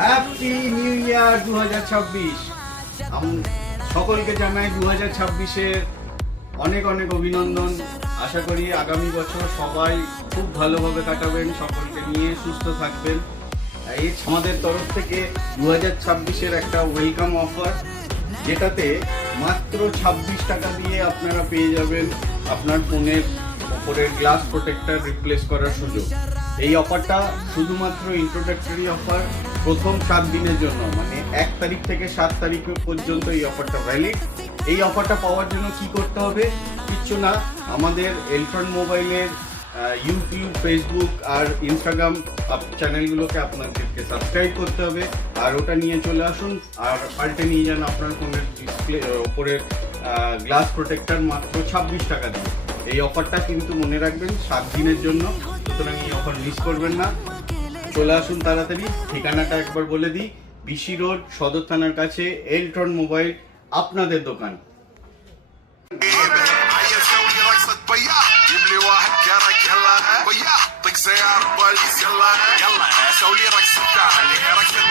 Happy new year 2026। সকলকে জানাই 2026-এর অনেক অনেক অভিনন্দন। আশা করি আগামী বছর সবাই খুব ভালোভাবে কাটাবেন, সকলকে নিয়ে সুস্থ থাকবেন। এই আমাদের তরফ থেকে 2026-এর একটা ওয়েলকাম অফার, যেটাতে মাত্র 26 টাকা দিয়ে আপনারা পেয়ে যাবেন আপনার ফোনের ওপরের গ্লাস প্রোটেক্টর রিপ্লেস করার সুযোগ। এই অফারটা শুধুমাত্র ইন্ট্রোডাক্টরি অফার, প্রথম 7 দিনের জন্য, মানে 1 তারিখ থেকে 7 তারিখ পর্যন্ত এই অফারটা ভ্যালিড। এই অফারটা পাওয়ার জন্য কি করতে হবে? কিচ্ছু না, আমাদের এলট্রন মোবাইলের ইউটিউব, ফেসবুক আর ইনস্টাগ্রাম চ্যানেলগুলোকে আপনাদেরকে সাবস্ক্রাইব করতে হবে, আর ওটা নিয়ে চলে আসুন আর পাল্টে নিয়ে যান আপনার ফোনের ডিসপ্লে ওপরের গ্লাস প্রোটেক্টর মাত্র 26 টাকা দিয়ে। এই অফারটা কিন্তু মনে রাখবেন 7 দিনের জন্য, সুতরাং এই অফার মিস করবেন না। চলে আসুন তাড়াতাড়ি। ঠিকানাটা একবার বলে দিই, বিসি রোড, সদর থানার কাছে এলট্রন মোবাইল, আপনাদের দোকান। يلا طق سيارة بوليس يلا سوي لي رقصة ثانية رقصة